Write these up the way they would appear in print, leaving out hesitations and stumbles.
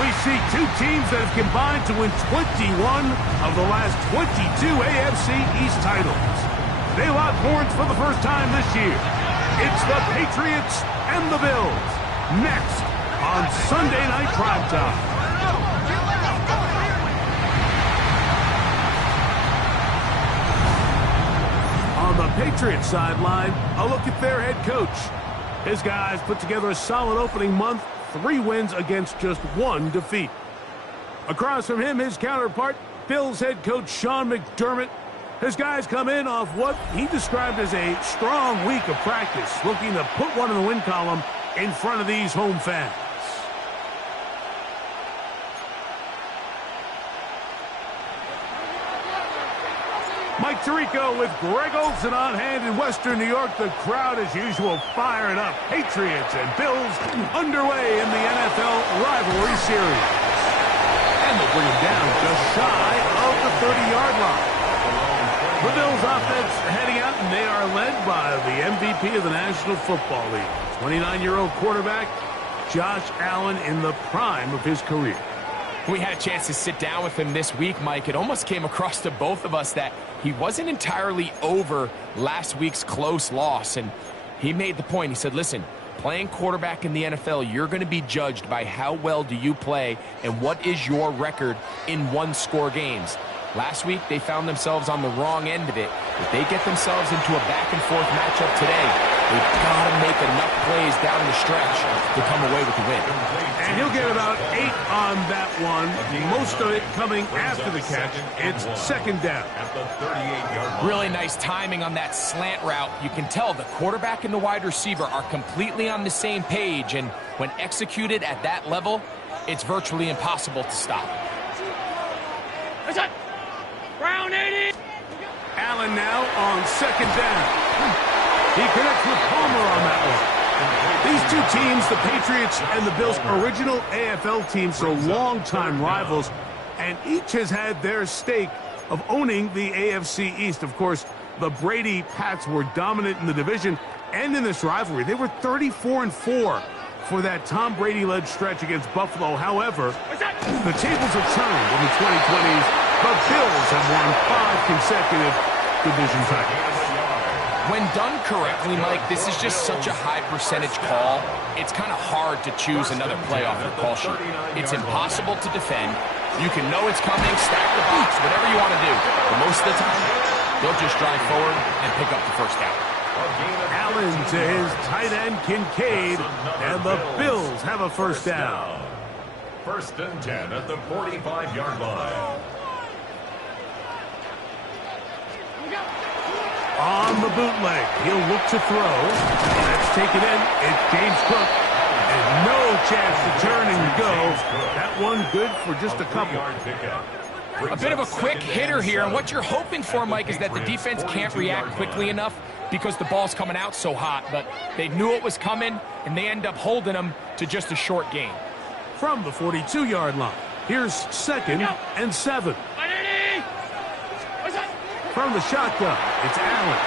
We see two teams that have combined to win 21 of the last 22 AFC East titles. They lock horns for the first time this year. It's the Patriots and the Bills. Next on Sunday Night Primetime. On the Patriots sideline, a look at their head coach. His guys put together a solid opening month, 3 wins against just 1 defeat. Across from him, his counterpart, Bills head coach Sean McDermott. His guys come in off what he described as a strong week of practice, looking to put one in the win column in front of these home fans. Mike Tirico with Greg Olsen on hand in Western New York. The crowd, as usual, fired up. Patriots and Bills underway in the NFL rivalry series. And they'll bring him down just shy of the 30-yard line. The Bills offense heading out, and they are led by the MVP of the National Football League, 29-year-old quarterback Josh Allen in the prime of his career. We had a chance to sit down with him this week, Mike. It almost came across to both of us that he wasn't entirely over last week's close loss. And he made the point. He said, listen, playing quarterback in the NFL, you're going to be judged by how well do you play and what is your record in one-score games. Last week, they found themselves on the wrong end of it. If they get themselves into a back-and-forth matchup today, they've got to make enough plays down the stretch to come away with the win. And he'll get about 8 on that one, most of it coming after the catch. It's second down. Really nice timing on that slant route. You can tell the quarterback and the wide receiver are completely on the same page, and when executed at that level, it's virtually impossible to stop. Brown 80. Allen now on second down. He connects with Palmer on that one. These two teams, the Patriots and the Bills, original AFL teams, so longtime rivals, and each has had their stake of owning the AFC East. Of course, the Brady Pats were dominant in the division and in this rivalry. They were 34-4 for that Tom Brady-led stretch against Buffalo. However, the tables have turned in the 2020s. The Bills have won 5 consecutive division titles. When done correctly, Mike, this is just such a high percentage call. It's kind of hard to choose another play off your call sheet. It's impossible to defend. You can know it's coming, stack the box, whatever you want to do. But most of the time, they'll just drive forward and pick up the first down. Allen to his tight end, Kincaid, and the Bills have a first down. First and 10 at the 45-yard line. On the bootleg, he'll look to throw. Let's take it in. It's James Cook. And no chance to turn and go. That one good for just a couple. A bit of a quick hitter here, and what you're hoping for, Mike, is that the defense can't react quickly enough because the ball's coming out so hot. But they knew it was coming, and they end up holding them to just a short gain. From the 42-yard line, here's second and 7. From the shotgun, it's Allen.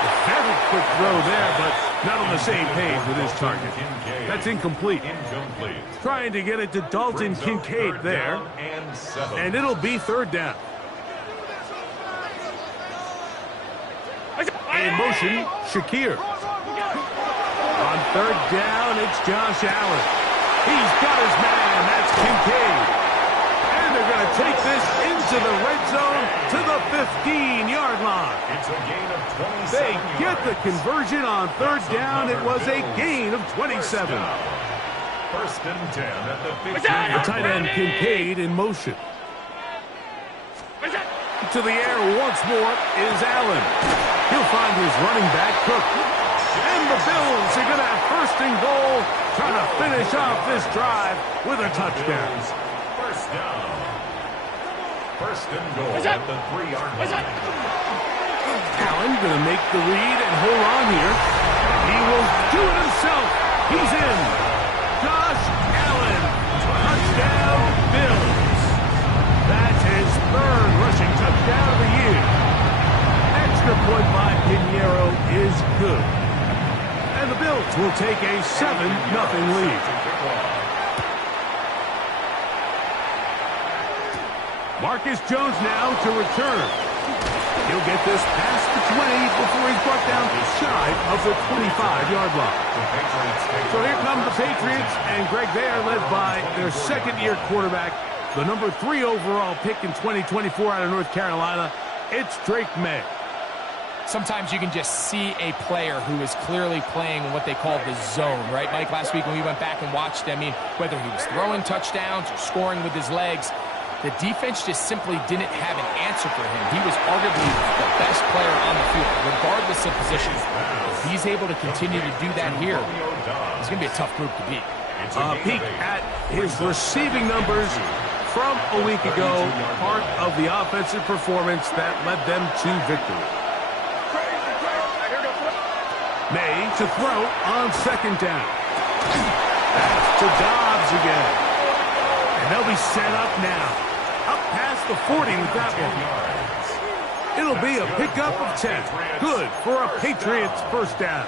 A very quick throw there, but not on the same page with his target. That's incomplete. Trying to get it to Dalton Kincaid there. And it'll be third down. In motion, Shakir. On third down, it's Josh Allen. He's got his man. That's Kincaid. And they're going to take this into the red zone to the 15-yard line. It's a gain of 27. They get the conversion on third down. It was a gain of 27. First and 10 at the 15. The tight end Kincaid in motion. To the air once more is Allen. He'll find his running back, Cook. And the Bills are going to have first and goal, trying to finish off this drive with a touchdown. First down. First and goal at the 3-yard line. Allen going to make the read and hold on here. He will do it himself. He's in. Josh Allen. Touchdown, Bills. That's his third rushing touchdown of the year. Extra point by Pinheiro is good. And the Bills will take a 7-0 lead. Marcus Jones now to return. He'll get this past the 20 before he's brought down shy of the 25-yard line. So here come the Patriots, and Greg, they are led by their second-year quarterback, the number 3 overall pick in 2024 out of North Carolina. It's Drake Maye. Sometimes you can just see a player who is clearly playing what they call the zone, right, Mike? Last week when we went back and watched, I mean, whether he was throwing touchdowns or scoring with his legs, the defense just simply didn't have an answer for him. He was arguably the best player on the field, regardless of position. If he's able to continue to do that here, it's going to be a tough group to beat. A peek at his receiving numbers from a week ago, part of the offensive performance that led them to victory. Maye to throw on second down. That's to Dobbs again. And they'll be set up now. Up past the 40 with that one. It'll be a pickup of 10. Good for a Patriots first down.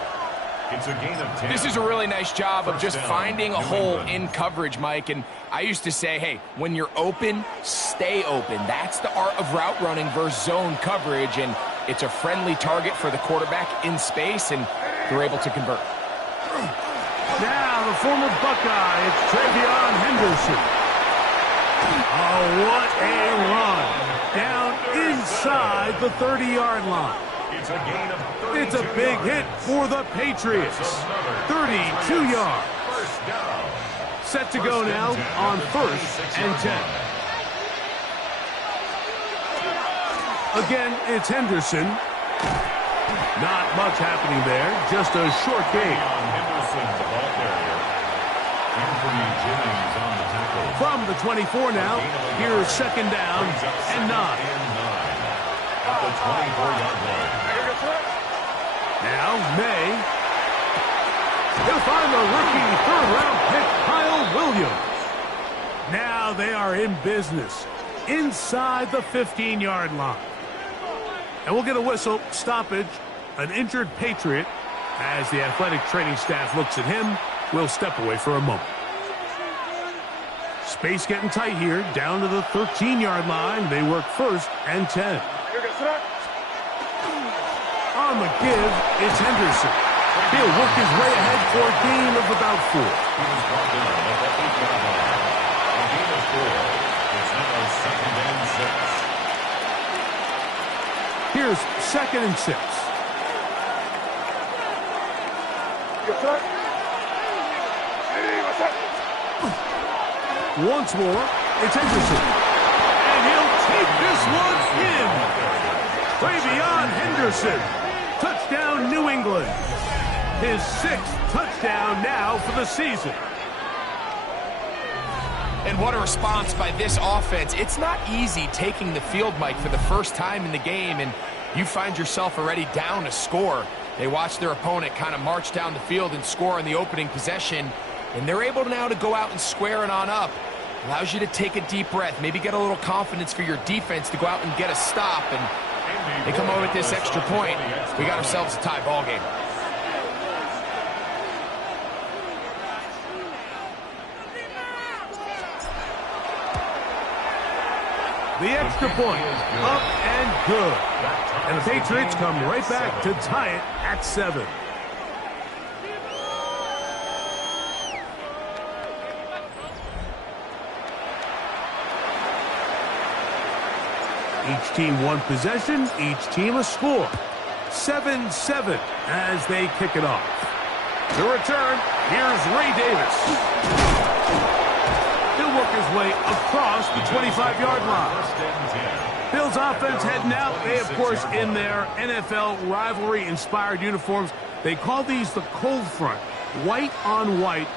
It's a gain of 10. This is a really nice job of just finding a hole in coverage, Mike. And I used to say, hey, when you're open, stay open. That's the art of route running versus zone coverage. And it's a friendly target for the quarterback in space, and they're able to convert. Now the former Buckeye, it's Travion Henderson. Oh, what a run. Down inside the 30-yard line. It's a gain of 32 It's a big yards. hit for the Patriots. 32 yards. First down. Set to go now on first and 10. Again, it's Henderson. Not much happening there. Just a short gain. Henderson, the ball carrier. Anthony Jennings on the tackle. From the 24 now, here's second down and 9. At the 24-yard line. Now, Maye. He'll find the rookie third-round pick, Kyle Williams. Now they are in business inside the 15-yard line. And we'll get a whistle, stoppage, an injured Patriot. As the athletic training staff looks at him, we'll step away for a moment. Space getting tight here, down to the 13-yard line. They work first and 10. On the give, it's Henderson. He'll work his way ahead for a gain of about 4. He was brought down at the 8-yard line. A gain of 4. It's now second and 6. Here's second and 6. Once more, it's Henderson. And he'll take this one in. Travion Henderson. Touchdown, New England. His 6th touchdown now for the season. And what a response by this offense. It's not easy taking the field, Mike, for the first time in the game, and you find yourself already down a score. They watch their opponent kind of march down the field and score in the opening possession, and they're able now to go out and square it on up. Allows you to take a deep breath, maybe get a little confidence for your defense to go out and get a stop, and they come over with this extra point. We got ourselves a tie ball game. The extra point, up and good. And the Patriots come right back to tie it at 7. Each team one possession, each team a score. 7-7 as they kick it off. The return, here's Ray Davis. He'll work his way across the 25-yard line. Bills offense heading out. They, of course, in their NFL rivalry-inspired uniforms. They call these the cold front. White on white.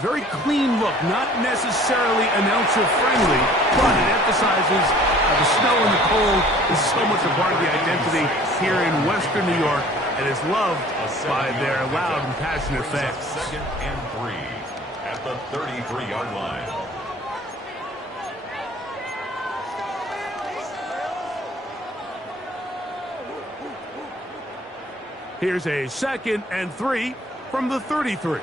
Very clean look. Not necessarily announcer-friendly, but it emphasizes the snow and the cold is so much a part of the identity here in Western New York, and is loved by their loud and passionate fans. Second and 3 at the 33-yard line. Here's a 2nd and 3 from the 33.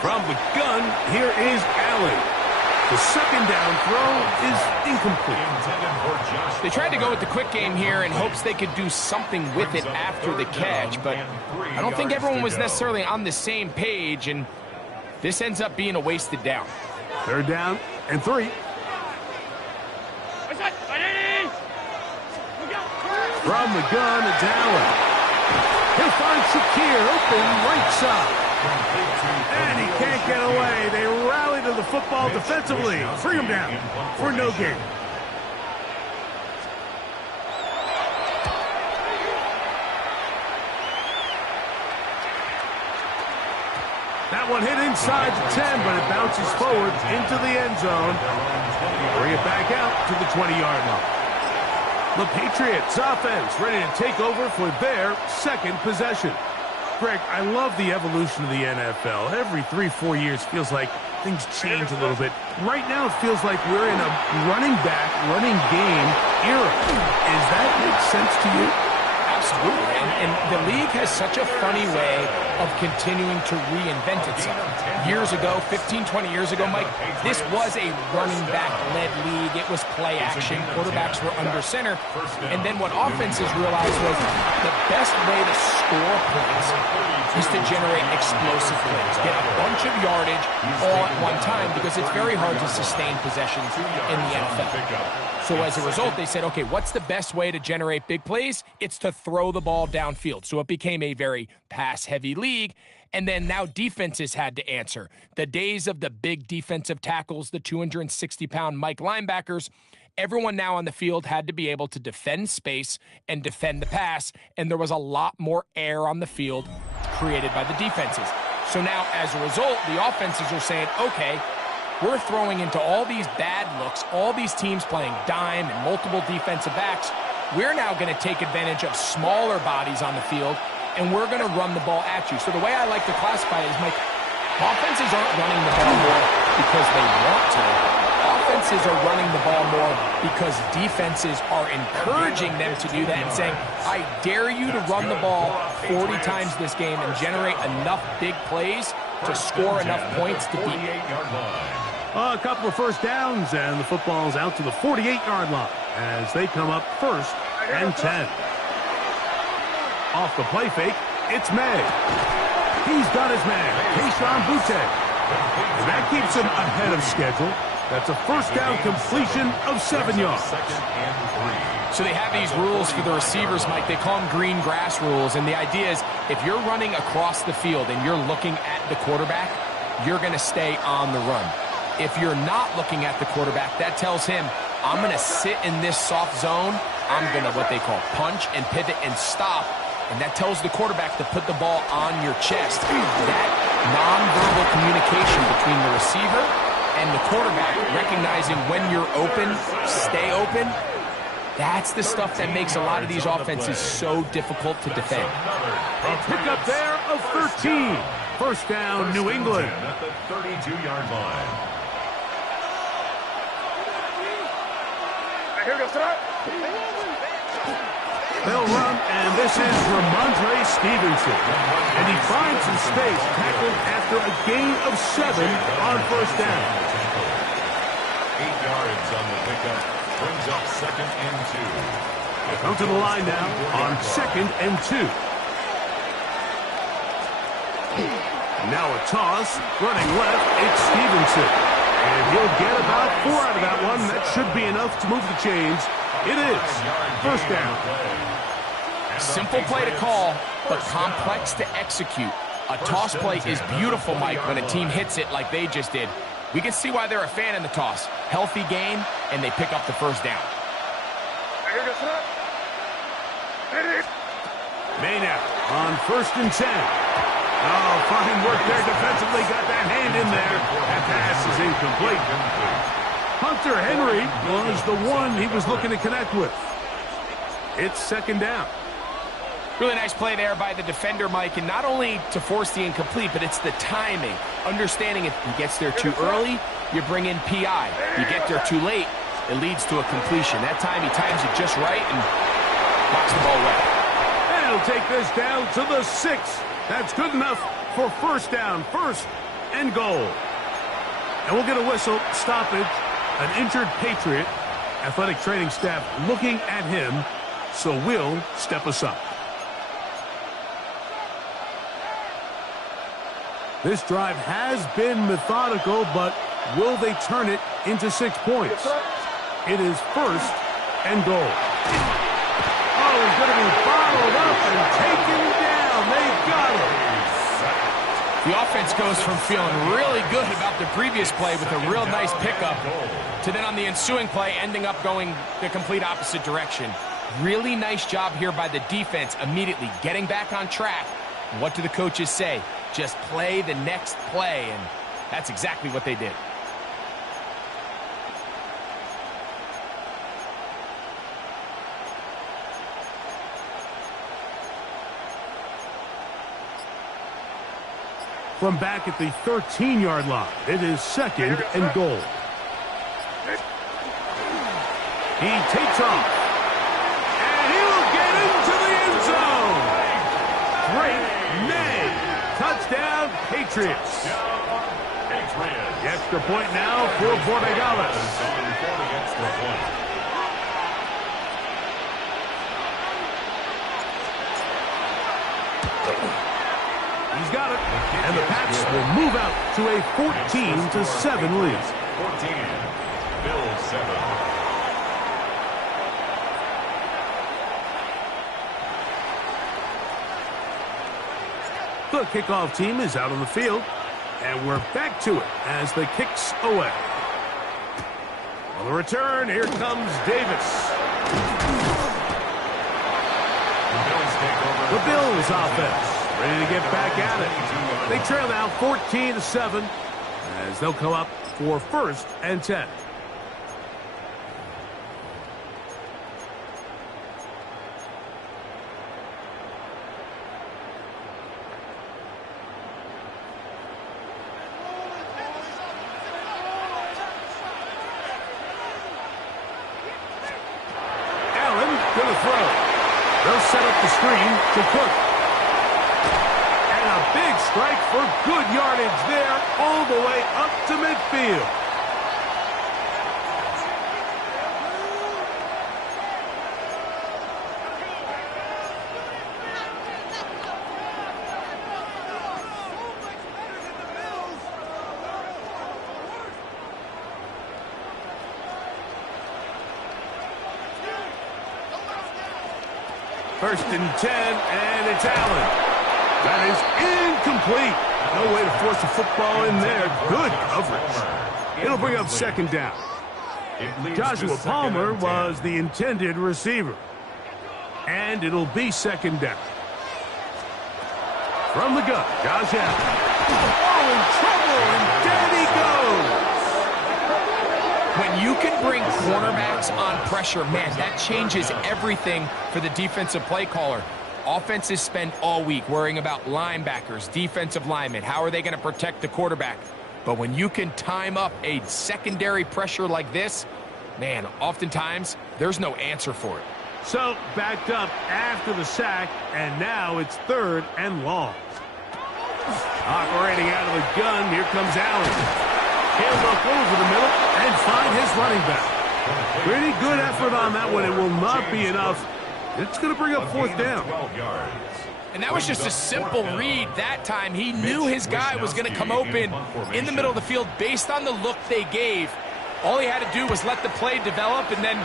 From the gun, here is Allen. The second down throw is incomplete. They tried to go with the quick game here in hopes they could do something with it after the catch, but I don't think everyone was necessarily on the same page, and this ends up being a wasted down. Third down and 3. From the gun, it's Allen. He'll find Shakir open right side. And he can't get away. They rally to the football defensively. Bring him down for no gain. That one hit inside the 10, but it bounces forward into the end zone. Bring it back out to the 20-yard line. The Patriots offense ready to take over for their second possession. Greg, I love the evolution of the NFL. Every 3-4 years feels like things change a little bit. Right now it feels like we're in a running back, running game era. Does that make sense to you? Absolutely. And the league has such a funny way of continuing to reinvent itself. Years ago, 15, 20 years ago, Mike, this was a running back-led league. It was play action. Quarterbacks were under center. And then what offenses realized was the best way to score points is to generate explosive plays. Get a bunch of yardage all at one time because it's very hard to sustain possessions in the NFL. So as a result, they said, okay, what's the best way to generate big plays? It's to throw the ball downfield. So it became a very pass-heavy league. And then now defenses had to answer. The days of the big defensive tackles, the 260-pound Mike linebackers, everyone now on the field had to be able to defend space and defend the pass. And there was a lot more air on the field created by the defenses. So now, as a result, the offenses are saying, okay, we're throwing into all these bad looks, all these teams playing dime and multiple defensive backs. We're now going to take advantage of smaller bodies on the field, and we're going to run the ball at you. So the way I like to classify it is, Mike, offenses aren't running the ball more because they want to. Offenses are running the ball more because defenses are encouraging them to do that and saying, I dare you to run the ball 40 times this game and generate enough big plays to score enough points to beat you. A couple of first downs, and the football's out to the 48-yard line as they come up first and 10. Off the play fake, it's May. He's got his man, Kayshon Boutte. And that keeps him ahead of schedule. That's a first down completion of 7 yards. So they have these rules for the receivers, Mike. They call them green grass rules. And the idea is if you're running across the field and you're looking at the quarterback, you're going to stay on the run. If you're not looking at the quarterback, that tells him, I'm going to sit in this soft zone. I'm going to what they call punch and pivot and stop. And that tells the quarterback to put the ball on your chest. That nonverbal communication between the receiver and the quarterback, recognizing when you're open, stay open, that's the stuff that makes a lot of these offenses so difficult to defend. A pickup there of 13. First down, New England. At the 32-yard line. They'll run, and this is Ramondre Stevenson. And he finds some space, tackled after a gain of 7 on first down. 8 yards on the pickup. Brings up second and 2. They come to the line now on second and 2. Now a toss, running left, it's Stevenson. And he'll get about 4 out of that one. That should be enough to move the chains. It is first down. Simple play to call, but complex to execute. A toss play is beautiful, Mike, when a team hits it like they just did. We can see why they're a fan in the toss. Healthy game, and they pick up the first down. Maynard on first and 10. Oh, fine work there defensively. Got that hand in there. That pass is incomplete. Hunter Henry was the one he was looking to connect with. It's second down. Really nice play there by the defender, Mike, and not only to force the incomplete, but it's the timing. Understanding if he gets there too early, you bring in PI. You get there too late, it leads to a completion. That time he times it just right and knocks the ball away. And he'll take this down to the 6. That's good enough for first down. First and goal. And we'll get a whistle, stoppage, an injured Patriot. Athletic training staff looking at him, so we'll step aside. This drive has been methodical, but will they turn it into 6 points? It is first and goal. Oh, he's going to be bottled up and taken down. They got him. The offense goes from feeling really good about the previous play with a real nice pickup to then on the ensuing play ending up going the complete opposite direction. Really nice job here by the defense immediately getting back on track. And what do the coaches say? Just play the next play, and that's exactly what they did. From back at the 13-yard line, it is second and goal. He takes off, and he will get into the end zone. Great May. Touchdown, Patriots. The extra point now for Borregales. He's got it, and the Pats will move out to a 14-7 lead. 14, Bills 7. The kickoff team is out on the field, and we're back to it as the kicks away. On the return, here comes Davis. The Bills offense ready to get back at it. They trail now 14-7 as they'll come up for first and 10. Allen gonna throw. They'll set up the screen to Cook. A big strike for good yardage there all the way up to midfield. First and 10, and it's Allen. That is incomplete. No way to force a football in there. Good coverage. It'll bring up second down. Joshua Palmer was the intended receiver. And it'll be second down. From the gun, Josh Allen. Oh, in trouble, and down he goes. When you can bring cornerbacks on pressure, man, that changes everything for the defensive play caller. Offenses spend all week worrying about linebackers, defensive linemen. How are they going to protect the quarterback? But when you can time up a secondary pressure like this, man, oftentimes there's no answer for it. So, backed up after the sack, and now it's third and long. Operating out of the gun, here comes Allen. He'll look over the middle and find his running back. Pretty good effort on that one. It will not be enough. It's going to bring up fourth down. And that was just a simple read that time. He knew his guy was going to come open in the middle of the field based on the look they gave. All he had to do was let the play develop and then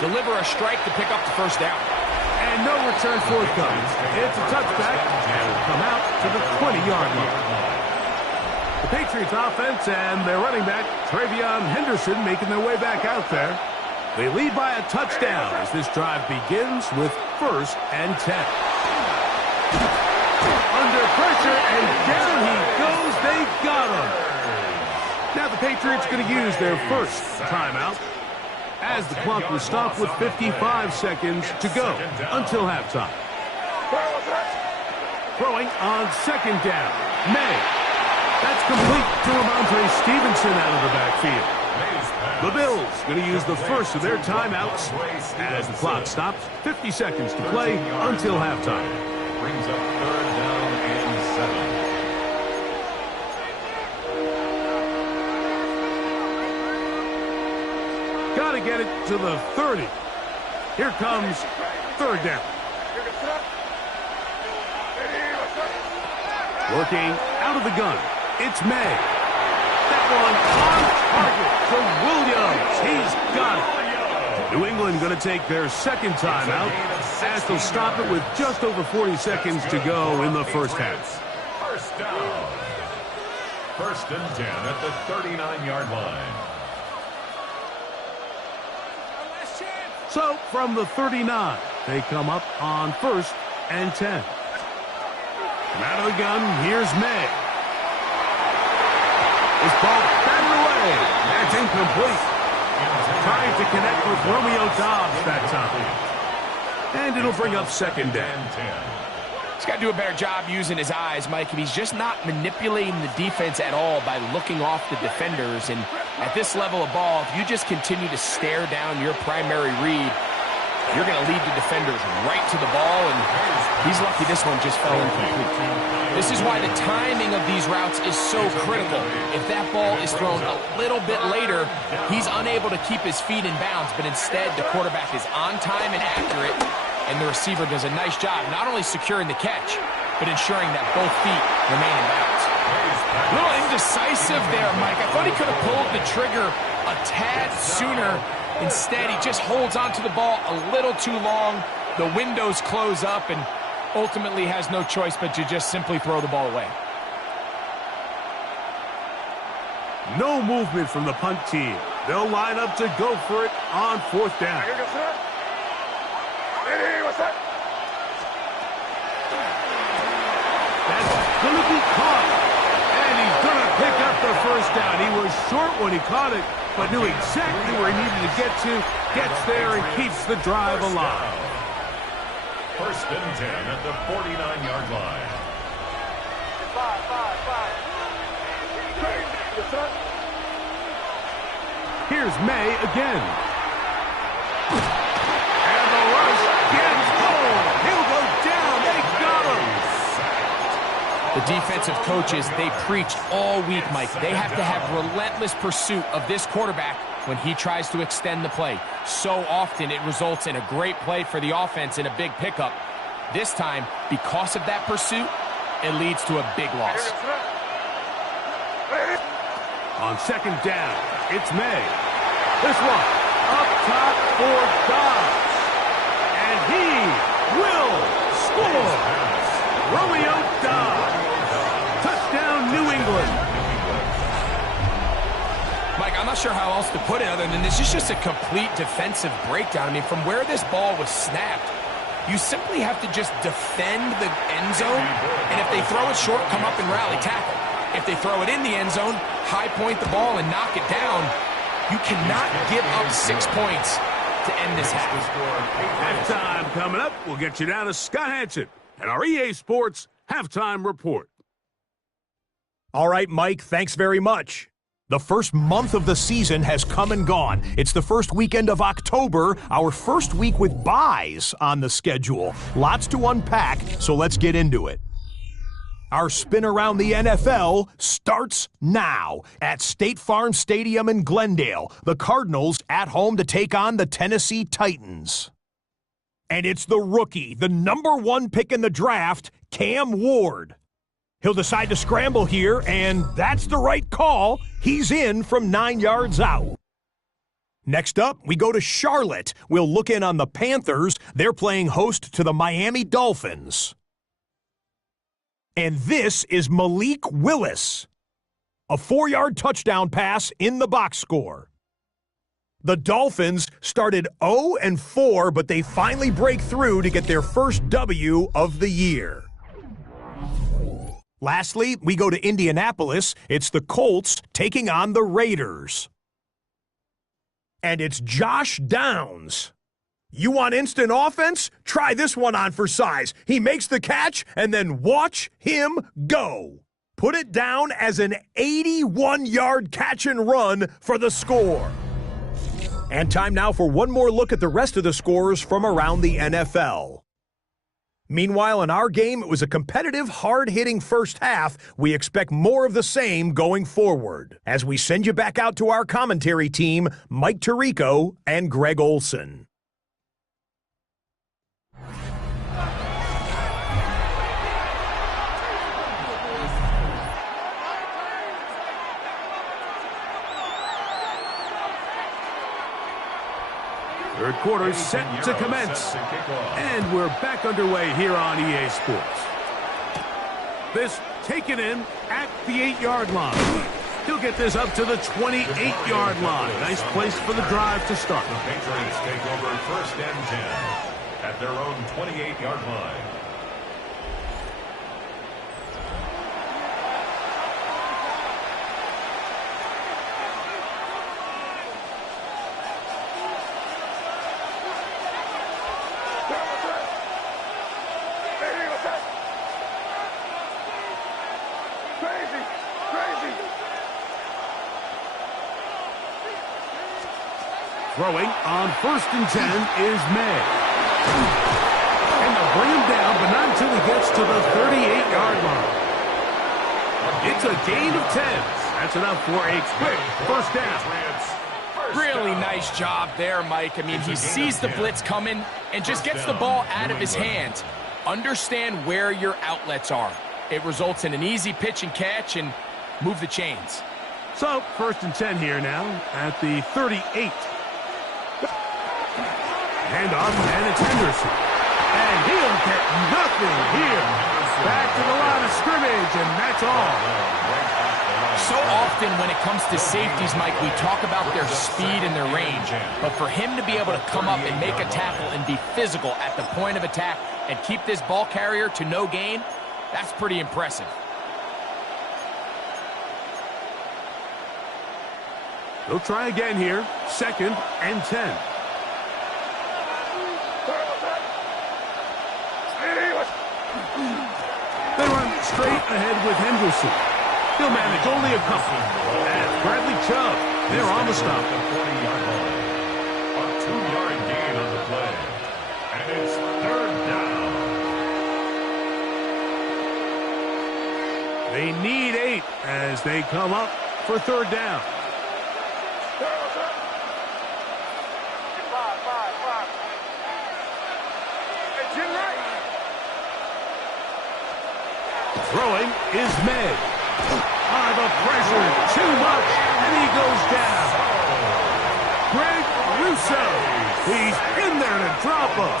deliver a strike to pick up the first down. And no return forthcoming. It's a touchback, and will come out to the 20-yard line. The Patriots offense and their running back, Travion Henderson, making their way back out there. They lead by a touchdown as this drive begins with first and 10. Under pressure, and down he goes. They got him. Now the Patriots going to use their first timeout as the clock was stopped with 55 seconds to go until halftime. Throwing on second down. May. That's complete to Ramondre Stevenson out of the backfield. The Bills going to use the first of their timeouts as the clock stops. 50 seconds to play until halftime. Brings up third down and 7. to get it to the 30. Here comes third down. Working out of the gun, it's May. That one on target to Williams. He's got it. New England going to take their second timeout as they'll stop it with just over 40 seconds to go in the first half. First down. First and 10 at the 39-yard line. So from the 39, they come up on first and 10. From out of the gun, here's May. This ball batted away. That's incomplete. Trying to connect with Romeo Doubs that time. And it'll bring up second down. He's got to do a better job using his eyes, Mike, and he's just not manipulating the defense at all by looking off the defenders. And at this level of ball, if you just continue to stare down your primary read, you're going to lead the defenders right to the ball, and he's lucky this one just fell incomplete. This is why the timing of these routes is so critical. If that ball is thrown a little bit later, he's unable to keep his feet in bounds, but instead the quarterback is on time and accurate, and the receiver does a nice job not only securing the catch, but ensuring that both feet remain in bounds. A little indecisive there, Mike. I thought he could have pulled the trigger a tad sooner. Instead, he just holds onto the ball a little too long. The windows close up and ultimately has no choice but to just simply throw the ball away. No movement from the punt team. They'll line up to go for it on fourth down. That's going to be caught. And he's going to pick up the first down. He was short when he caught it, but knew exactly where he needed to get to. Gets there and keeps the drive alive. First and 10 at the 49-yard line. Here's May again. And the rush gets home. He'll go down. They got him. The defensive coaches, they preach all week, Mike. They have to have relentless pursuit of this quarterback when he tries to extend the play. So often it results in a great play for the offense and a big pickup. This time, because of that pursuit, it leads to a big loss. On second down, it's May. This one up top for Doubs. And he will score. Romeo Doubs. Touchdown, New England. Mike, I'm not sure how else to put it other than this is just a complete defensive breakdown. I mean, from where this ball was snapped, you simply have to just defend the end zone, and if they throw it short, come up and rally tackle. If they throw it in the end zone, high point the ball and knock it down. You cannot give up 6 points to end this half. Halftime coming up. We'll get you down to Scott Hanson and our EA Sports Halftime Report. All right, Mike, thanks very much. The first month of the season has come and gone. It's the first weekend of October, our first week with byes on the schedule. Lots to unpack, so let's get into it. Our spin around the NFL starts now at State Farm Stadium in Glendale. The Cardinals at home to take on the Tennessee Titans. And it's the rookie, the number 1 pick in the draft, Cam Ward. He'll decide to scramble here, and that's the right call. He's in from 9 yards out. Next up, we go to Charlotte. We'll look in on the Panthers. They're playing host to the Miami Dolphins. And this is Malik Willis. A 4-yard touchdown pass in the box score. The Dolphins started 0-4, but they finally break through to get their first W of the year. Lastly, we go to Indianapolis. It's the Colts taking on the Raiders. And it's Josh Downs. You want instant offense? Try this one on for size. He makes the catch, and then watch him go. Put it down as an 81-yard catch and run for the score. And time now for one more look at the rest of the scores from around the NFL. Meanwhile, in our game, it was a competitive, hard-hitting first half. We expect more of the same going forward. As we send you back out to our commentary team, Mike Tirico and Greg Olson. Third quarter set to commence. And we're back underway here on EA Sports. This taken in at the 8-yard line. He'll get this up to the 28-yard line. Nice place for the drive to start. The Patriots take over first and 10 at their own 28-yard line. Throwing on first and 10 is May. And they'll bring him down, but not until he gets to the 38-yard line. It's a gain of 10. That's enough for a quick first down. Really nice job there, Mike. I mean, he sees the blitz coming and just gets the ball out of his hands. Understand where your outlets are. It results in an easy pitch and catch and move the chains. So, first and 10 here now at the 38. Hand off, and it's Henderson. And he'll get nothing here. Back to the line of scrimmage, and that's all. So often when it comes to safeties, Mike, we talk about their speed and their range. But for him to be able to come up and make a tackle and be physical at the point of attack and keep this ball carrier to no gain, that's pretty impressive. They'll try again here. Second and 10. They run straight ahead with Henderson. He'll manage only a couple. And Bradley Chubb, they're on the stop. The 40-yard line. A 2-yard gain on the play. And it's third down. They need 8 as they come up for third down. Throwing is May. The pressure, too much, and he goes down. Greg Rousseau, he's in there to drop him,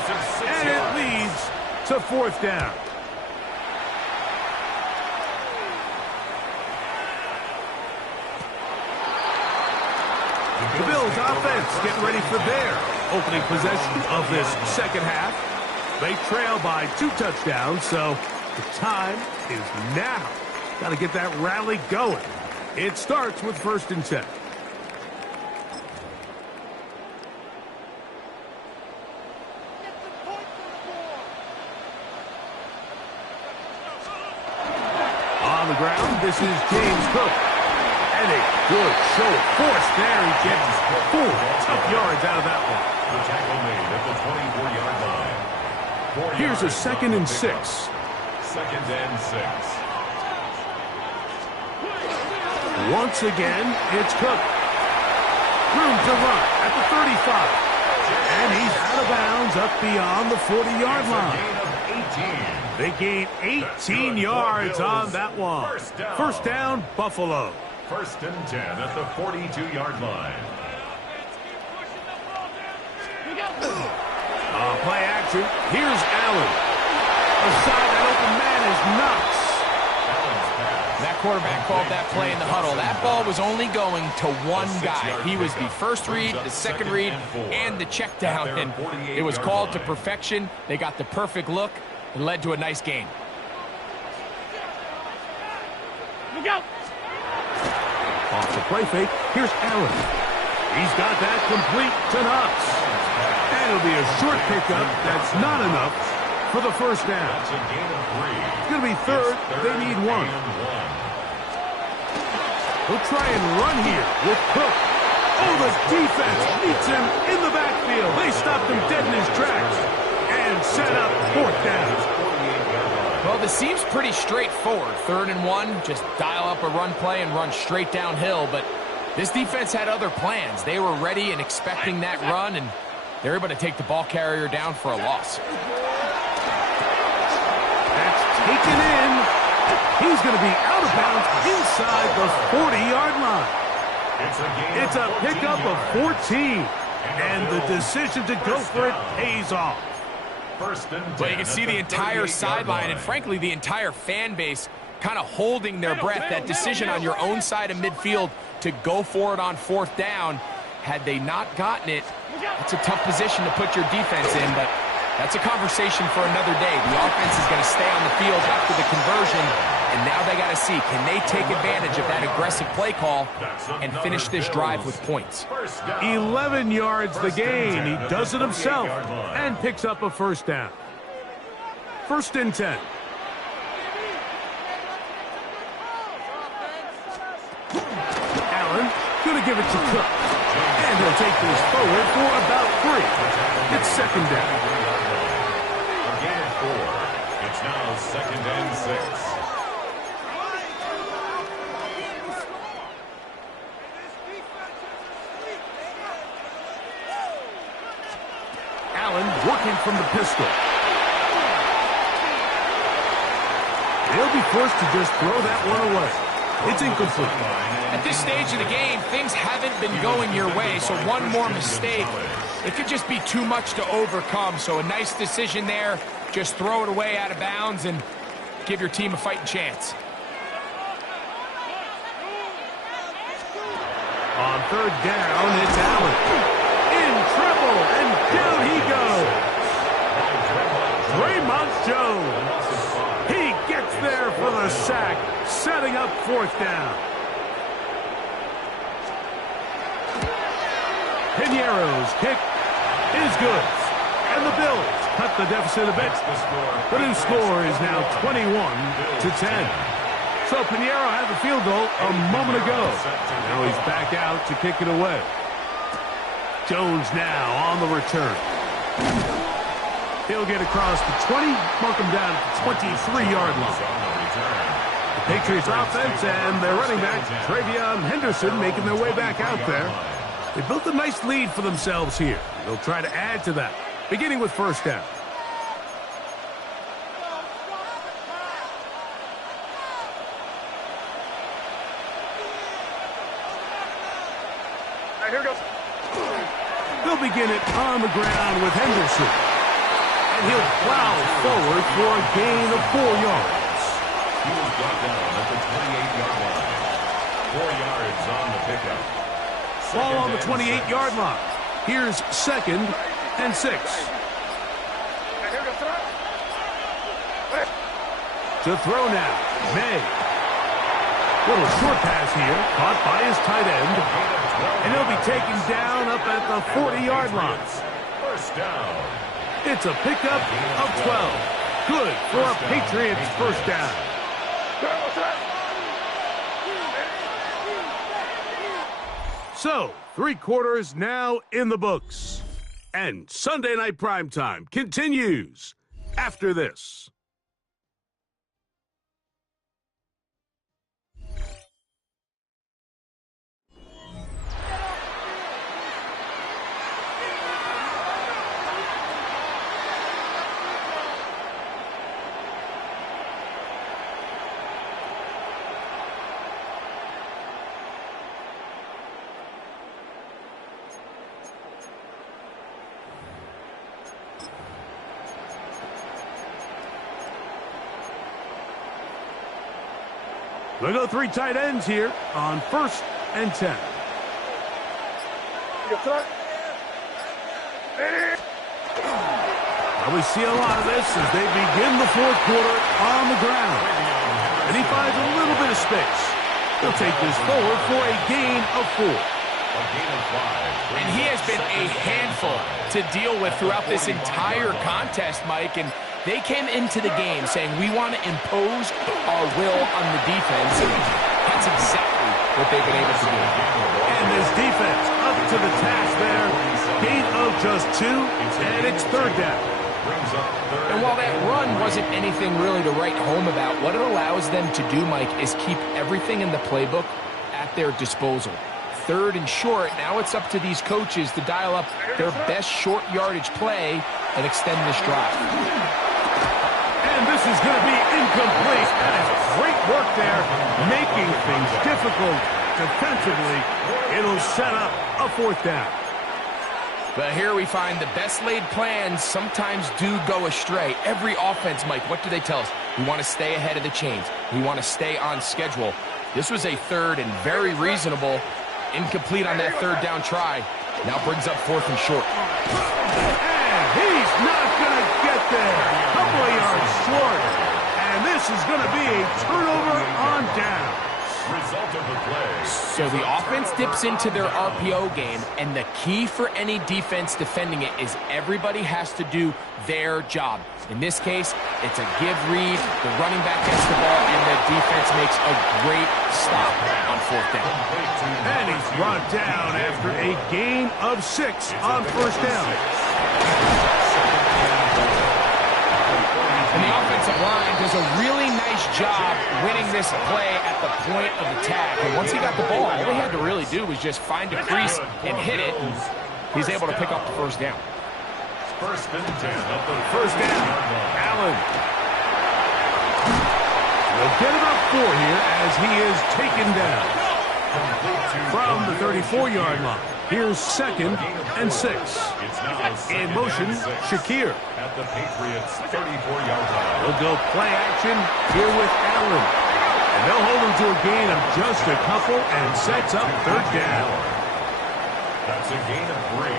and it leads to fourth down. The Bills offense getting ready for their opening possession of this second half. They trail by 2 touchdowns, so the time is now. Got to get that rally going. It starts with first and 10. On the ground, this is James Cook. And a good show of force there. He gets 4 tough yards out of that one. The tackle made at the 24-yard line. Here's a second and 6. Second and 6. Once again, it's Cook. Room to run at the 35. And he's out of bounds up beyond the 40-yard line. They gain 18 yards on that one. First down, Buffalo. First and 10 at the 42-yard line. Play action. Here's Allen. Aside that open man is Knox. That quarterback called that play in the huddle. That ball was only going to one guy. He was the first read, the second read, and the check down. And it was called to perfection. They got the perfect look. It led to a nice gain. Look out. Off the play fake. Here's Allen. He's got that complete to Knox. And it'll be a short pickup. That's not enough for the first down. That's a gain of 3. It's going to be third. They need 1. He'll try and run here with Cook. Oh, the defense meets him in the backfield. They stopped him dead in his tracks and set up fourth down. this seems pretty straightforward. 3rd and 1, just dial up a run play and run straight downhill. But this defense had other plans. They were ready and expecting that run, and they're able to take the ball carrier down for a loss. That's taken in. He's going to be out of bounds inside the 40-yard line. It's a pickup of 14, and the decision to go for it pays off. Well, you can see the entire sideline and, frankly, the entire fan base kind of holding their breath. That decision on your own side of midfield to go for it on 4th down, had they not gotten it, it's a tough position to put your defense in, but that's a conversation for another day. The offense is going to stay on the field after the conversion, and now they got to see, can they take advantage of that aggressive play call and finish this drive with points? 11 yards the gain. He does it himself and picks up a 1st down. 1st and 10. Allen going to give it to Cook. And he'll take this forward for about 3. It's 2nd down. A gain of 4. It's now 2nd and 6. Allen working from the pistol. They'll be forced to just throw that one away. It's incomplete. At this stage of the game, things haven't been going your way, so one more mistake, it could just be too much to overcome. So a nice decision there. Just throw it away out of bounds and give your team a fighting chance. On 3rd down, it's Allen. In trouble, and down he goes. Draymond Jones. He gets there for the sack, setting up 4th down. Piñeiro's kick is good. And the Bills cut the deficit a bit. The new score is now 21-10. So Piñeiro had the field goal a moment ago. Now he's back out to kick it away. Jones now on the return. He'll get across the 20, mark him down at the 23-yard line. The Patriots offense and their running back, Travion Henderson, making their way back out there. They built a nice lead for themselves here. They'll try to add to that, beginning with 1st down. Here goes. They'll begin it on the ground with Henderson. And he'll plow forward for a gain of 4 yards. He was brought down at the 28-yard line. 4 yards on the pickup. Ball on the 28-yard line. Here's 2nd and 6. To throw now, May. Little short pass here, caught by his tight end. And he'll be taken down up at the 40-yard line. 1st down. It's a pickup of 12. Good for a Patriots 1st down. So, 3 quarters now in the books. And Sunday Night Primetime continues after this. We'll go 3 tight ends here on 1st and 10. Well, we see a lot of this as they begin the 4th quarter on the ground. And he finds a little bit of space. He'll take this forward for a gain of 4. And he has been a handful to deal with throughout this entire contest, Mike. And they came into the game saying, we want to impose our will on the defense. And that's exactly what they've been able to do. And this defense up to the task there. Gain of just 2, and it's 3rd down. And while that run was wasn't anything really to write home about. What it allows them to do, Mike, is keep everything in the playbook at their disposal. 3rd and short, now it's up to these coaches to dial up their best short yardage play and extend this drive. And this is going to be incomplete. That is great work there, making things difficult defensively. It'll set up a 4th down. But here we find the best laid plans sometimes do go astray. Every offense, Mike, what do they tell us? We want to stay ahead of the chains. We want to stay on schedule. This was a 3rd and very reasonable. Incomplete on that 3rd down try. Now brings up 4th and short. And he's not going to get there. Couple of yards short. And this is going to be a turnover on down. Result of the play. So the offense dips into their RPO game, and the key for any defense defending it is everybody has to do their job. In this case, it's a give read, the running back gets the ball, and the defense makes a great stop on 4th down. And he's brought down after a gain of 6 on 1st down. And the offensive line does a really nice job winning this play at the point of attack. And once he got the ball, all he had to really do was just find a crease and hit it. He's able to pick up the 1st down. 1st and 10 of the 1st down. Allen. They'll get about 4 here as he is taken down from the 34-yard line. Here's 2nd and 6. In motion, Shakir. At the Patriots' 34-yard line. They'll go play action here with Allen. And they'll hold him to a gain of just a couple and sets up 3rd down. That's a gain of 3.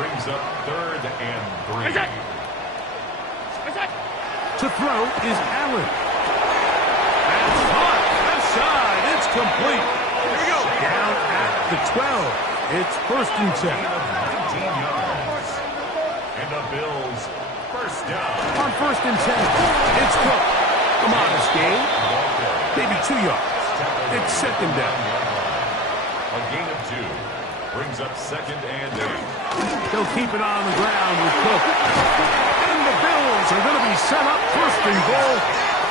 Brings up 3rd and 3. To throw is Allen. That's caught. Left side. It's complete. Here we go. Down at the 12. It's 1st and 10. 19 yards. And the Bills 1st down. On 1st and 10. It's Cook. Come on, this game. Maybe 2 yards. It's 2nd down. A gain of 2. Brings up 2nd and 8. They'll keep it on the ground with Cook. And the Bills are going to be set up 1st and goal.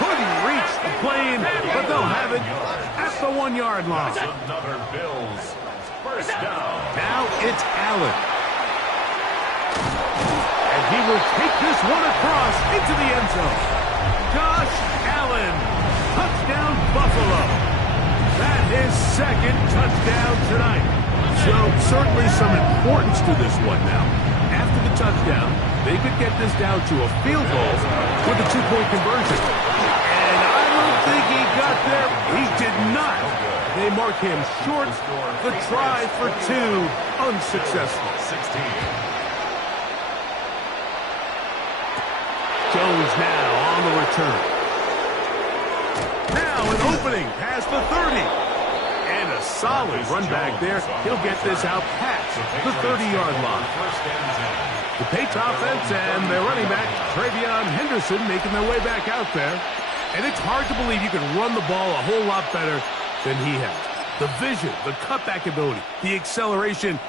Couldn't reach the plane, but they'll have it at the 1-yard line. That's another Bills 1st down. Now it's Allen. And he will take this one across into the end zone. Josh Allen. Touchdown, Buffalo. That is 2nd touchdown tonight. So certainly some importance to this one now. After the touchdown, they could get this down to a field goal with a 2-point conversion. And I don't think he got there. He did not. They mark him short. The try for 2, unsuccessful. 16. Jones now on the return. Now an opening past the 30. And a solid run back there. He'll get this out past the 30-yard line. The Patriots offense and their running back, Travion Henderson, making their way back out there. And it's hard to believe you can run the ball a whole lot better than he has. The vision, the cutback ability, the acceleration,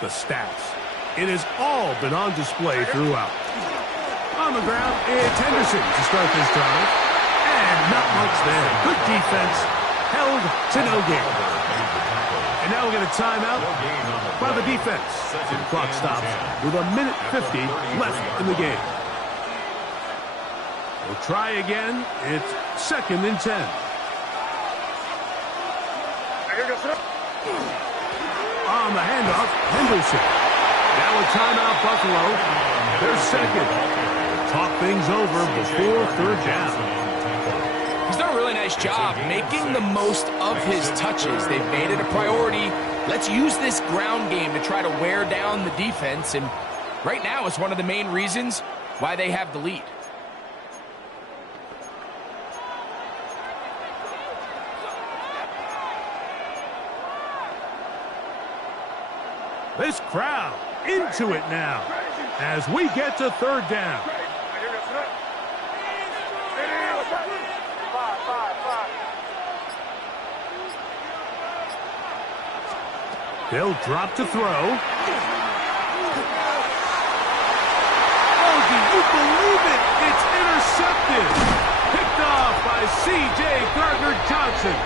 the stats. It has all been on display throughout. On the ground, it's Henderson to start this drive. And not much there. Good defense, held to no gain. And now we'll get a timeout by the defense. The clock stops with 1:50 left in the game. We'll try again. It's 2nd and 10. On the handoff, Henderson. Now a timeout, Buffalo. They're 2nd. Talk things over before 3rd down. He's done a really nice job making the most of his touches. They've made it a priority. Let's use this ground game to try to wear down the defense. And right now it's one of the main reasons why they have the lead. This crowd into it now as we get to 3rd down. They'll drop to throw. Oh, do you believe it? It's intercepted. possession.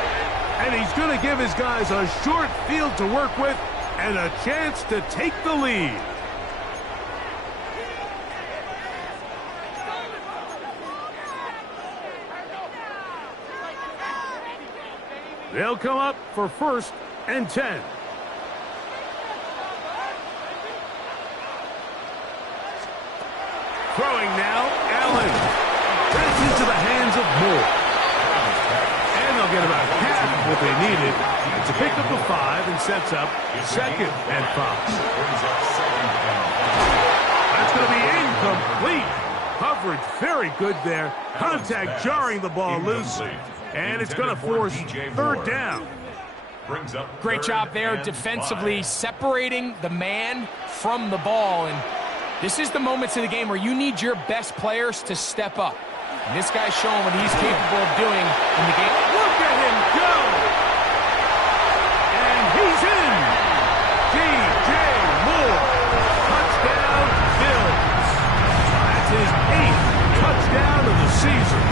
And he's going to give his guys a short field to work with and a chance to take the lead. They'll come up for 1st and 10. Throwing now, Allen. That's into the hands of Moore. And they'll get about half what they needed to pick up the 5 and sets up 2nd and 5. That's going to be incomplete. Coverage very good there. Contact jarring the ball loose. And it's going to force 3rd down. Great job there defensively, separating the man from the ball. And this is the moments in the game where you need your best players to step up. And this guy's showing what he's capable of doing in the game. Look at him go! And he's in! D.J. Moore. Touchdown, Bills. That's his 8th touchdown of the season.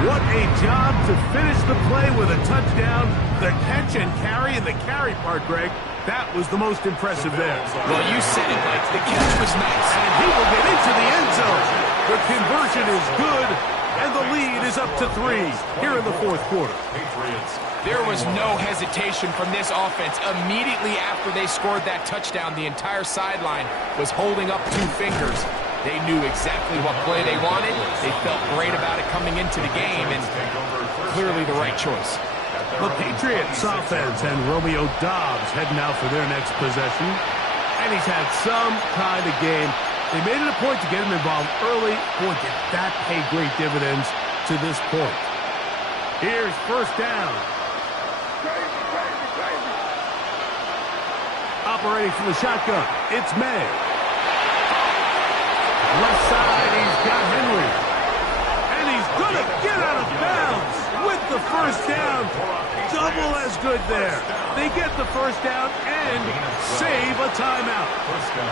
What a job to finish the play with a touchdown. The catch and carry, and the carry part, Greg, that was the most impressive there. Well, you said it, Mike. The catch was nice. And he will get into the end zone. The conversion is good, and the lead is up to 3 here in the 4th quarter. There was no hesitation from this offense. Immediately after they scored that touchdown, the entire sideline was holding up 2 fingers. They knew exactly what play they wanted. They felt great about it coming into the game, and clearly the right choice. The Patriots offense and Romeo Doubs heading out for their next possession. And he's had some kind of game. They made it a point to get him involved early. Boy, did that pay great dividends to this point. Here's 1st down. Operating from the shotgun, it's May. Left side, he's got Henry. And he's going to get out of bounds with the 1st down. Double as good there. They get the 1st down and save a timeout.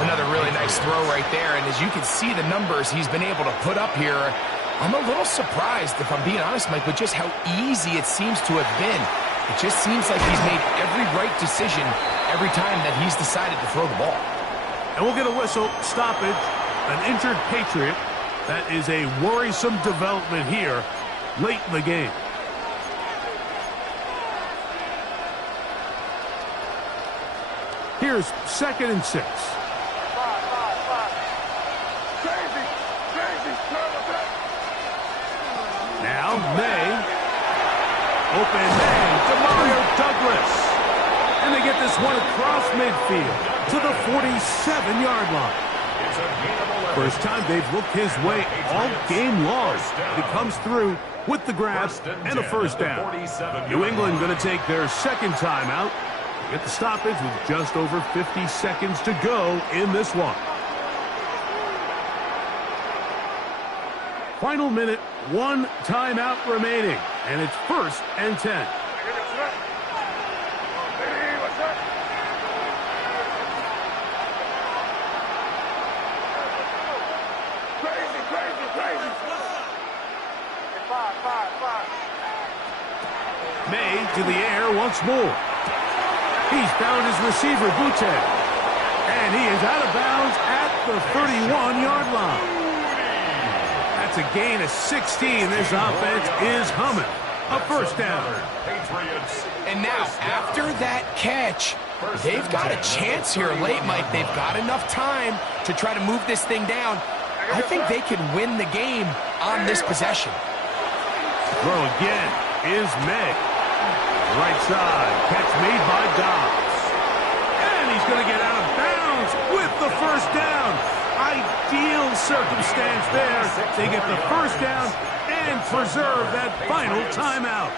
Another really nice throw right there, and as you can see the numbers he's been able to put up here, I'm a little surprised, if I'm being honest, Mike, with just how easy it seems to have been. It just seems like he's made every right decision every time that he's decided to throw the ball. And we'll get a whistle, stoppage, an injured Patriot. That is a worrisome development here late in the game. Here's 2nd and 6. Now May. Open man, Demario Douglas. And they get this one across midfield to the 47-yard line. First time they've looked his way all game long. He comes through with the grab and a 1st down. New England going to take their 2nd timeout. Get the stoppage with just over 50 seconds to go in this one. Final minute, 1 timeout remaining, and it's 1st and 10. May to the air once more. He's found his receiver, Boutte. And he is out of bounds at the 31-yard line. That's a gain of 16. This offense is humming. A 1st down. And now, after that catch, they've got a chance here late, Mike. They've got enough time to try to move this thing down. I think they could win the game on this possession. Throw again is May. Right side, catch made by Dobbs. And he's going to get out of bounds with the 1st down. Ideal circumstance there. They get the 1st down and preserve that final timeout.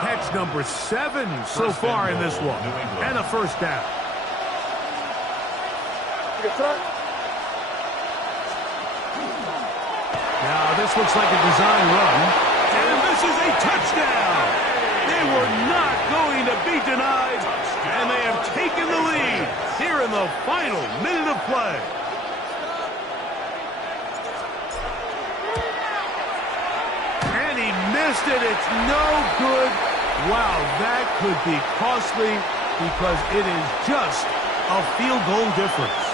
Catch number 7 so far in this one. And a 1st down. Now this looks like a design run. And this is a touchdown. They were not going to be denied, and they have taken the lead here in the final minute of play. And he missed contested. It's no good. Wow, that could be costly because it is just a field goal difference.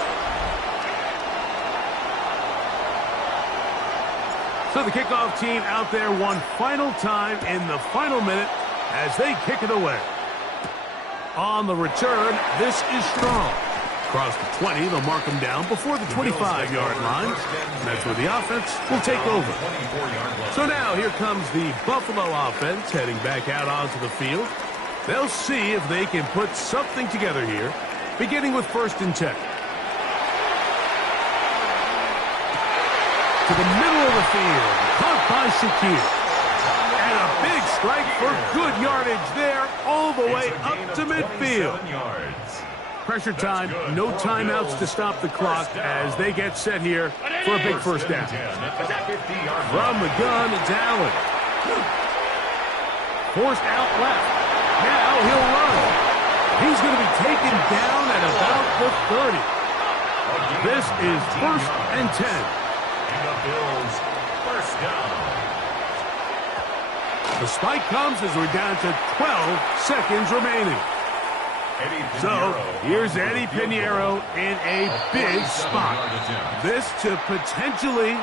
So the kickoff team out there one final time in the final minute as they kick it away. On the return, this is Strong. Across the 20, they'll mark him down before the 25-yard line. That's where the offense will take over. So now here comes the Buffalo offense heading back out onto the field. They'll see if they can put something together here, beginning with 1st and 10. To the middle of the field, caught by Shakir. And a big strike for good yardage there, all the way up to midfield. Pressure time, no timeouts to stop the clock as they get set here for a big first down. From the gun, it's Allen. Forced out left. Now he'll run. He's going to be taken down at about the 30. This is 1st and 10. And the Bills, first down. The spike comes as we're down to 12 seconds remaining. So, here's Eddie Piñeiro in a big spot. This to potentially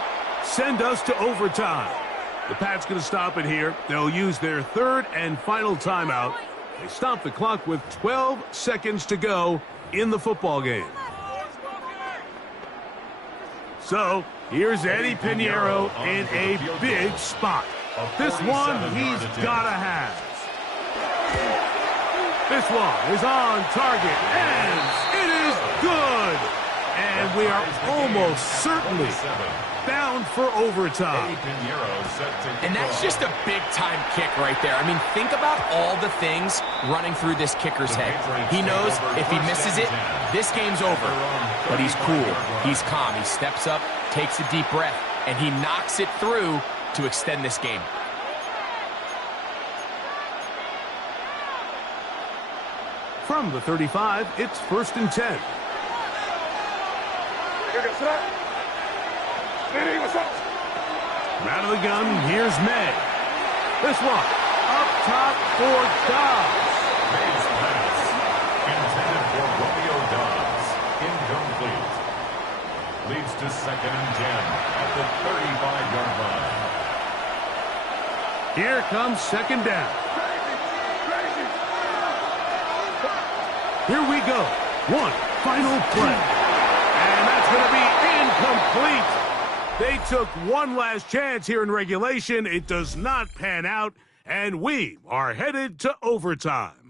send us to overtime. The Pats going to stop it here. They'll use their 3rd and final timeout. They stop the clock with 12 seconds to go in the football game. So, here's Eddie Piñeiro in a big spot. This one he's got to have. This one is on target, and it is good. And we are almost certainly bound for overtime. And that's just a big-time kick right there. I mean, think about all the things running through this kicker's head. He knows if he misses it, this game's over. But he's cool. He's calm. He steps up, takes a deep breath, and he knocks it through to extend this game. From the 35, it's 1st and 10. Out of the gun, here's May. This one, up top for Dobbs. May's pass, intended for Romeo Dobbs, incomplete. Leads to 2nd and 10 at the 35-yard line. Here comes 2nd down. Here we go. One final play. And that's going to be incomplete. They took one last chance here in regulation. It does not pan out, and we are headed to overtime.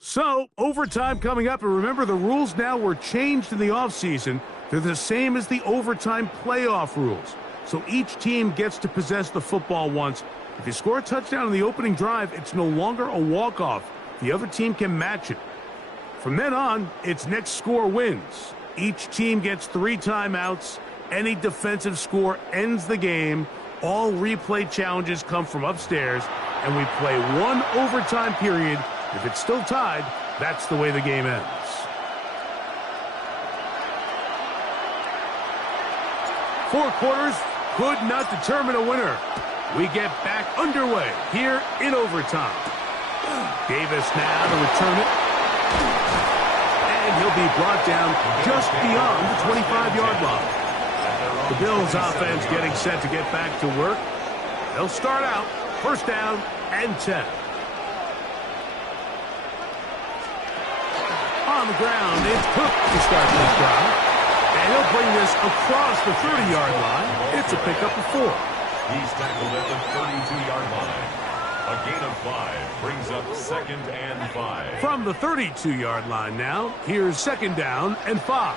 So, overtime coming up, and remember the rules now were changed in the offseason. They're the same as the overtime playoff rules. So each team gets to possess the football once. If you score a touchdown on the opening drive, it's no longer a walk-off. The other team can match it. From then on, it's next score wins. Each team gets 3 timeouts. Any defensive score ends the game. All replay challenges come from upstairs, and we play one overtime period. If it's still tied, that's the way the game ends. Four quarters could not determine a winner. We get back underway here in overtime. Davis now to return it. And he'll be brought down just beyond the 25-yard line. The Bills offense getting set to get back to work. They'll start out 1st down and 10. On the ground, it's Cook to start this drive. And he'll bring this across the 30-yard line. It's a pickup of 4. He's tackled at the 32-yard line. A gain of 5 brings up 2nd and 5. From the 32-yard line now, here's 2nd down and 5.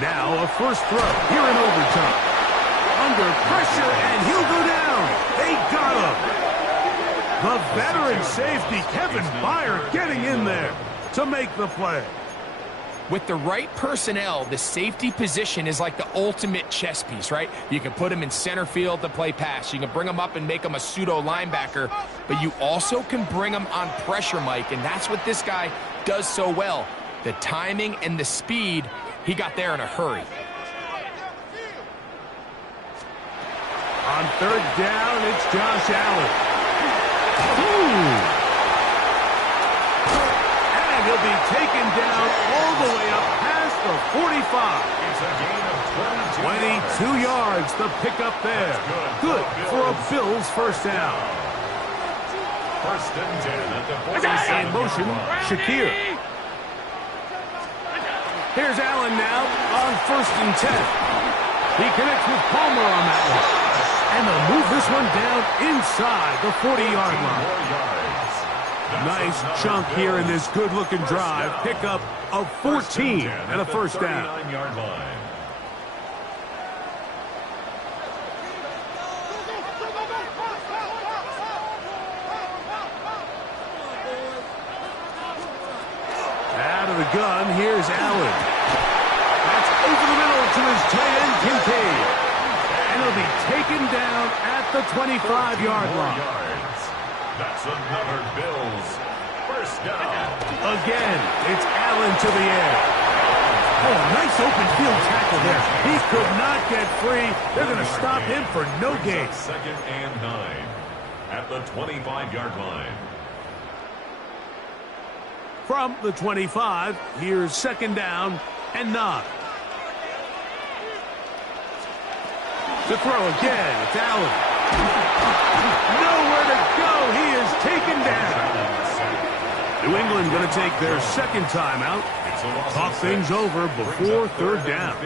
Now a first throw here in overtime. Under pressure, and he'll go down. They got him. The veteran safety, Kevin Byard, getting in there to make the play. with the right personnel, the safety position is like the ultimate chess piece, right? You can put him in center field to play pass. You can bring him up and make him a pseudo linebacker, but you also can bring him on pressure, Mike, and that's what this guy does so well. The timing and the speed, he got there in a hurry. On third down, it's Josh Allen. And he'll be taken down all the way up past the 45. It's a gain of 22 yards, the pickup there. Good for a Bills first down. First and 10 at the 47. In motion, Shakir. Here's Allen now on first and 10. He connects with Palmer on that one. And they'll move this one down inside the 40-yard line. Nice chunk here in this good-looking drive. Pickup of 14 and a first down. Out of the gun, here's Allen. That's over the middle to his tight end, Kincaid. And he'll be taken down at the 25-yard line. That's another Bills first down. Again, it's Allen to the air. Oh, nice open field tackle there. He could not get free. They're going to stop him for no gain. Second and 9 at the 25-yard line. From the 25, here's second down and 9. To throw again, it's Allen. Nowhere to go. He is taken down. New England going to take their second timeout. Talk things over before third down.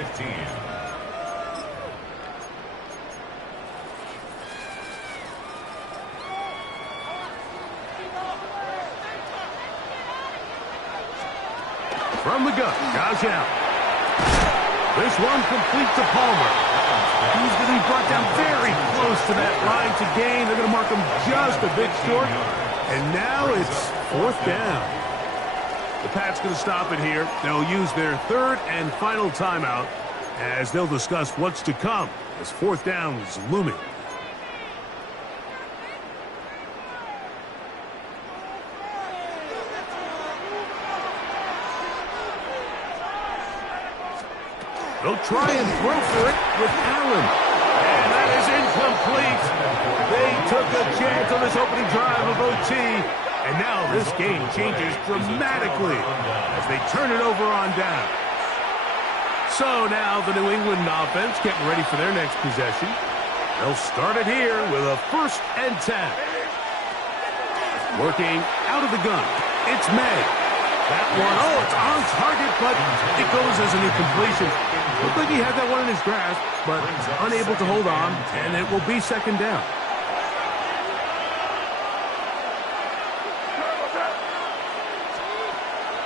From the gun, Josh Allen. This one complete to Palmer. He's going to be brought down very close to that line to gain. They're going to mark him just a bit short. And now it's fourth down. The Pats going to stop it here. They'll use their third and final timeout as they'll discuss what's to come as fourth down is looming. They'll try and throw for it with Allen. And that is incomplete. They took a chance on this opening drive of OT. And now this game changes dramatically as they turn it over on down. So now the New England offense getting ready for their next possession. They'll start it here with a first and 10. Working out of the gun. It's May. That one, oh, it's on target, but it goes as an incompletion. Looked like he had that one in his grasp, but unable to hold on, and it will be second down.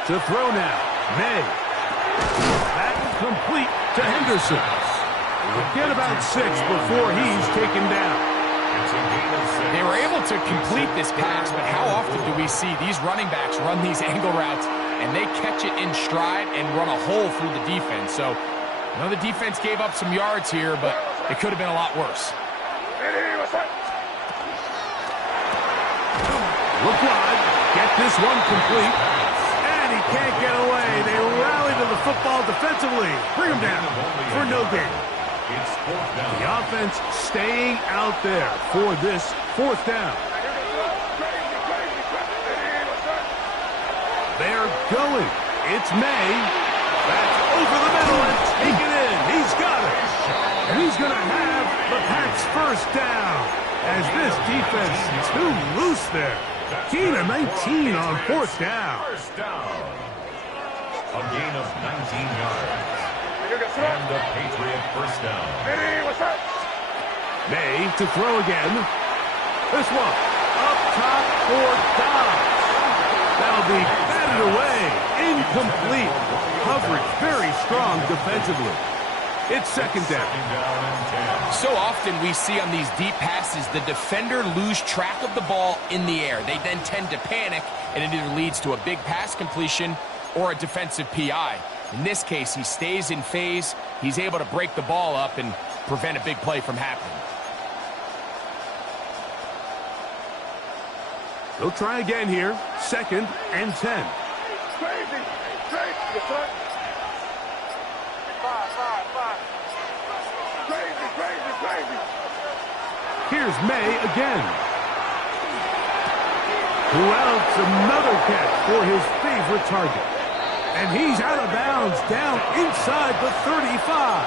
To throw now, May. That complete to Henderson. Get about 6 before he's taken down. They were able to complete this pass, but how often do we see these running backs run these angle routes and they catch it in stride and run a hole through the defense? So, I know the defense gave up some yards here, but it could have been a lot worse. Look wide. Get this one complete. And he can't get away. They rally to the football defensively. Bring him down for no gain. The offense staying out there for this fourth down. They're going. It's May. That's over the middle and taken in. He's got it. And he's going to have the Pats first down as this defense is too loose there. Gain of 19 on fourth down. First down. A gain of 19 yards. And the Patriot first down. May to throw again. This one up top for Dobbs. That'll be batted away. Incomplete. Coverage very strong defensively. It's second down. So often we see on these deep passes the defender lose track of the ball in the air. They then tend to panic, and it either leads to a big pass completion or a defensive PI. In this case, he stays in phase. He's able to break the ball up and prevent a big play from happening. They'll try again here. 2nd and 10. Crazy. Here's May again. Who else? Another catch for his favorite target. And he's out of bounds down inside the 35.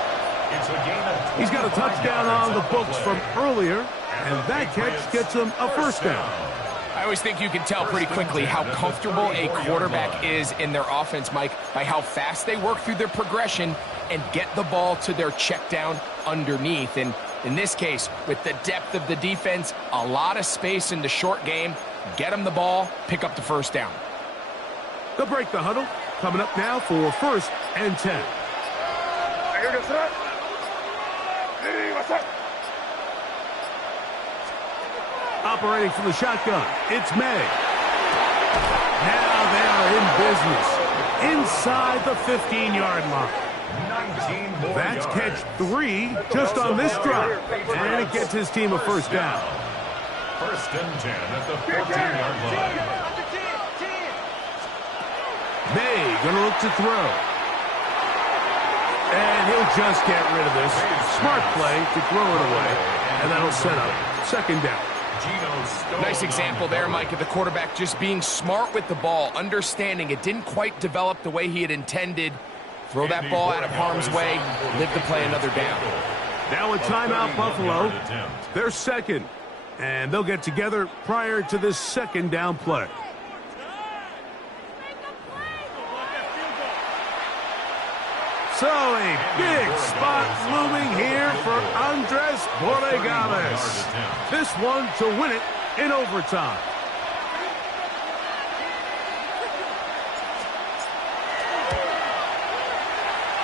It's a gain of He's got a touchdown on the books from earlier, and that catch gets him a first down. I always think you can tell pretty quickly how comfortable a quarterback is in their offense, Mike, by how fast they work through their progression and get the ball to their check down underneath. And in this case, with the depth of the defense, a lot of space in the short game, get them the ball, pick up the first down. They'll break the huddle. Coming up now for 1st and 10. Operating from the shotgun, it's May. Now they are in business. Inside the 15-yard line. 19 more That's yards. catch 3 just on this drive. And it gets his team a first down. 1st and 10 at the 14-yard line. May gonna look to throw. And he'll just get rid of this. Smart play to throw it away. And that'll set up 2nd down. Nice example there, Mike, of the quarterback just being smart with the ball, understanding it didn't quite develop the way he had intended. Throw that ball out of harm's way, live to play another down. Now a timeout, Buffalo. They're 2nd, and they'll get together prior to this 2nd down play. So a big spot looming here for Andres Borregales. This one to win it in overtime.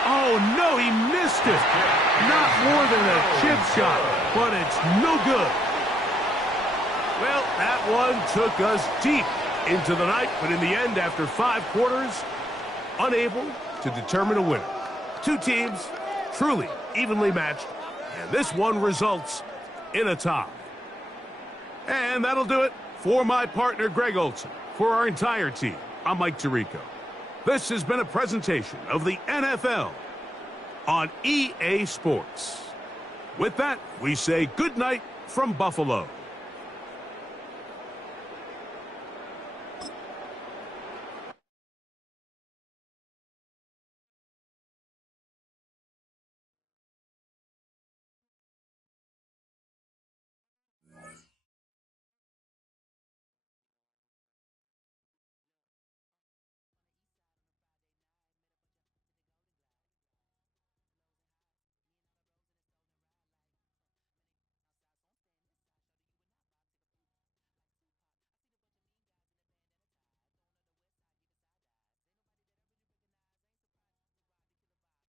Oh, no, he missed it. Not more than a chip shot, but it's no good. Well, that one took us deep into the night, but in the end, after 5 quarters, unable to determine a winner. 2 teams truly evenly matched, and this one results in a tie. And that'll do it for my partner, Greg Olson. For our entire team, I'm Mike Tirico. This has been a presentation of the NFL on EA Sports. With that, we say good night from Buffalo.